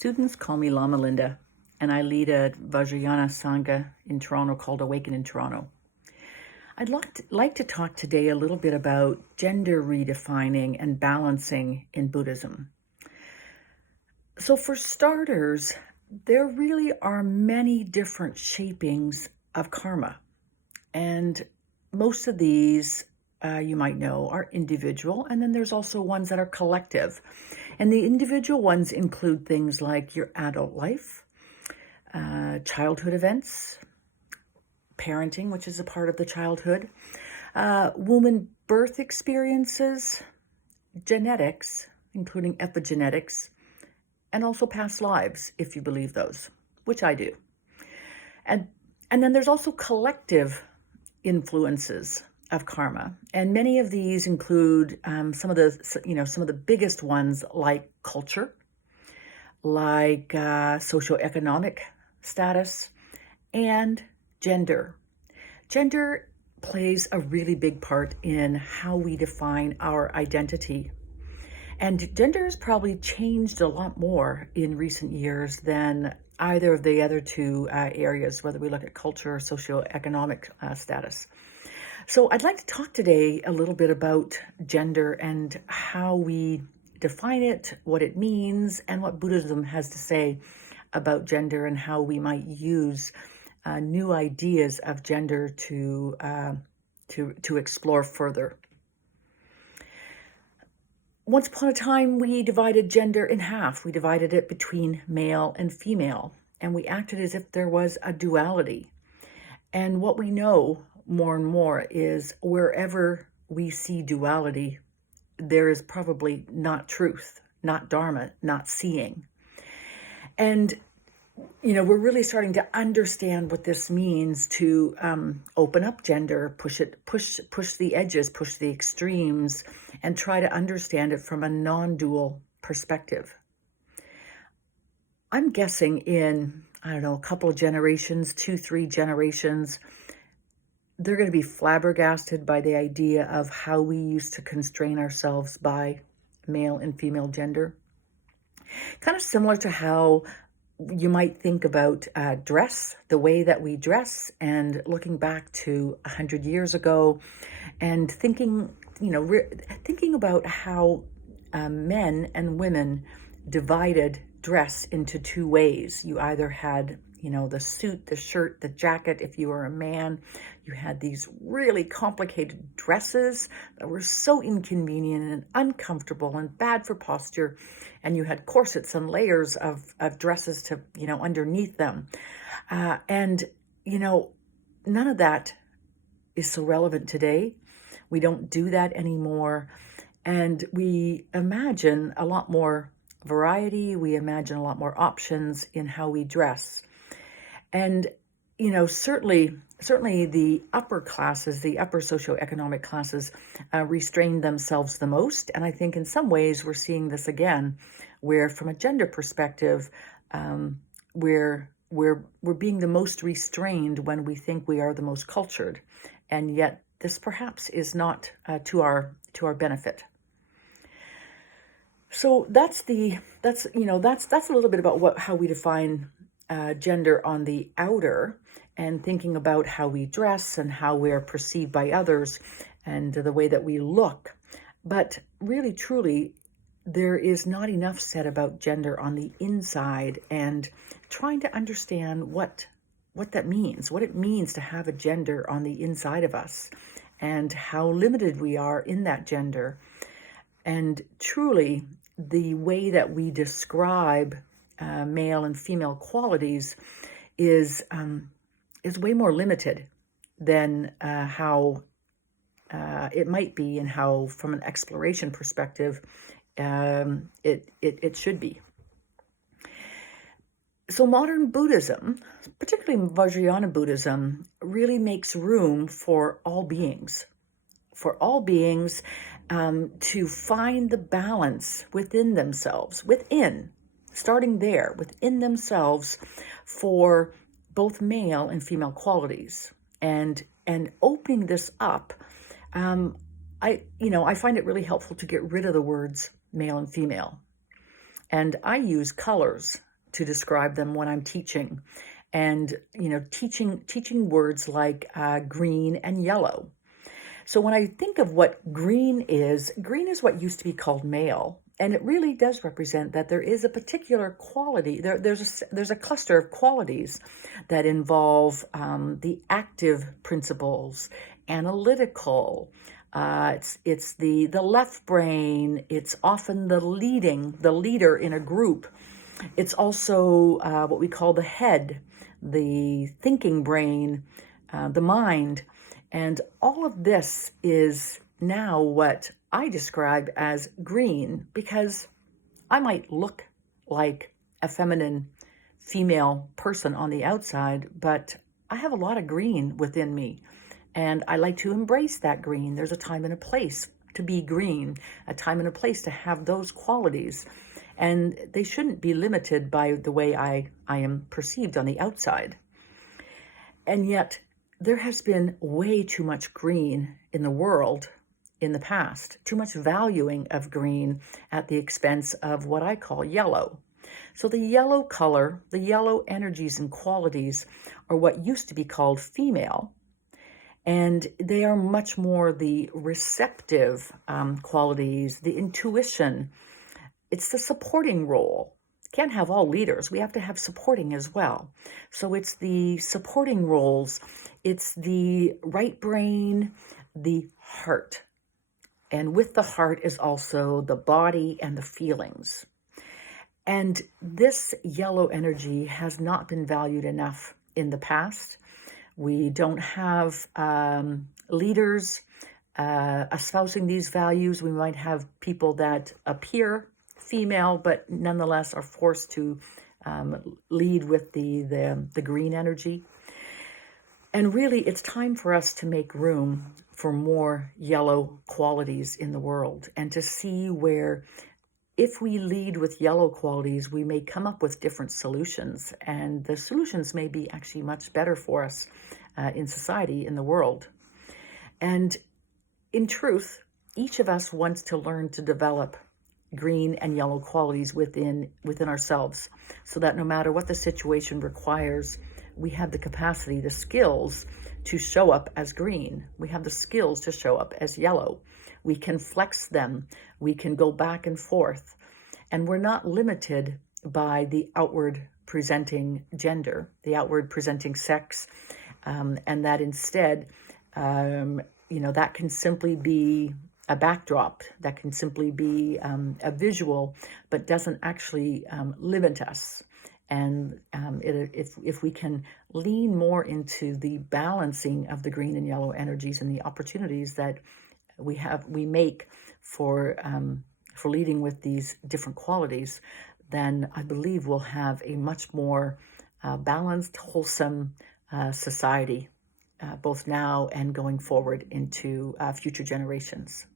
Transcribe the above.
Students call me Lama Linda, and I lead a Vajrayana Sangha in Toronto called Awaken in Toronto. I'd like to talk today a little bit about gender redefining and balancing in Buddhism. So for starters, there really are many different shapings of karma. And most of these, you might know, are individual, and then there's also ones that are collective. And the individual ones include things like your adult life, childhood events, parenting, which is a part of the childhood, woman birth experiences, genetics, including epigenetics, and also past lives, if you believe those, which I do. And then there's also collective influences of karma, and many of these include some of the biggest ones, like culture, like socioeconomic status, and gender. Gender plays a really big part in how we define our identity. And gender has probably changed a lot more in recent years than either of the other two areas, whether we look at culture or socioeconomic status. So I'd like to talk today a little bit about gender and how we define it, what it means, and what Buddhism has to say about gender and how we might use new ideas of gender to explore further. Once upon a time, we divided gender in half. We divided it between male and female, and we acted as if there was a duality. And what we know more and more is wherever we see duality, there is probably not truth, not dharma, not seeing. And we're really starting to understand what this means to open up gender, push the edges, push the extremes, and try to understand it from a non-dual perspective. I'm guessing in, a couple of generations, 2-3 generations, they're going to be flabbergasted by the idea of how we used to constrain ourselves by male and female gender. Kind of similar to how you might think about dress, the way that we dress, and looking back to 100 years ago and thinking about how men and women divided dress into two ways. You either had, the suit, the shirt, the jacket. If you were a man, you had these really complicated dresses that were so inconvenient and uncomfortable and bad for posture. And you had corsets and layers of dresses to, underneath them. And none of that is so relevant today. We don't do that anymore. And we imagine a lot more variety. We imagine a lot more options in how we dress. And, certainly the upper classes, the upper socioeconomic classes restrain themselves the most. And I think in some ways we're seeing this again, where from a gender perspective, we're being the most restrained when we think we are the most cultured. And yet this perhaps is not to our benefit. So that's a little bit about how we define gender on the outer, and thinking about how we dress and how we're perceived by others and the way that we look. But really, truly, there is not enough said about gender on the inside, and trying to understand what that means, what it means to have a gender on the inside of us, and how limited we are in that gender. And truly, the way that we describe male and female qualities is way more limited than how it might be, and how, from an exploration perspective, it should be. So modern Buddhism, particularly Vajrayana Buddhism, really makes room for all beings to find the balance within themselves, starting there, within themselves, for both male and female qualities, and opening this up. I find it really helpful to get rid of the words male and female. And I use colors to describe them when I'm teaching. And, teaching words like green and yellow. So when I think of what green is what used to be called male. And it really does represent that there is a particular quality. There's a cluster of qualities that involve the active principles, analytical. It's the left brain. It's often the leader in a group. It's also what we call the head, the thinking brain, the mind. And all of this is now what I describe as green, because I might look like a feminine female person on the outside, but I have a lot of green within me. And I like to embrace that green. There's a time and a place to be green, a time and a place to have those qualities. And they shouldn't be limited by the way I am perceived on the outside. And yet, there has been way too much green in the world in the past, too much valuing of green at the expense of what I call yellow. So the yellow color, the yellow energies and qualities are what used to be called female. And they are much more the receptive qualities, the intuition. It's the supporting role. Can't have all leaders. We have to have supporting as well. So it's the supporting roles. It's the right brain, the heart. And with the heart is also the body and the feelings. And this yellow energy has not been valued enough in the past. We don't have leaders espousing these values. We might have people that appear female, but nonetheless are forced to lead with the green energy. And really, it's time for us to make room for more yellow qualities in the world, and to see where, if we lead with yellow qualities, we may come up with different solutions, and the solutions may be actually much better for us in society, in the world. And in truth, each of us wants to learn to develop green and yellow qualities within ourselves, so that no matter what the situation requires, we have the capacity, the skills to show up as green. We have the skills to show up as yellow. We can flex them. We can go back and forth. And we're not limited by the outward presenting gender, the outward presenting sex, and that instead, that can simply be a backdrop, that can simply be a visual, but doesn't actually limit us. And if we can lean more into the balancing of the green and yellow energies and the opportunities that we make for leading with these different qualities, then I believe we'll have a much more balanced, wholesome society, both now and going forward into future generations.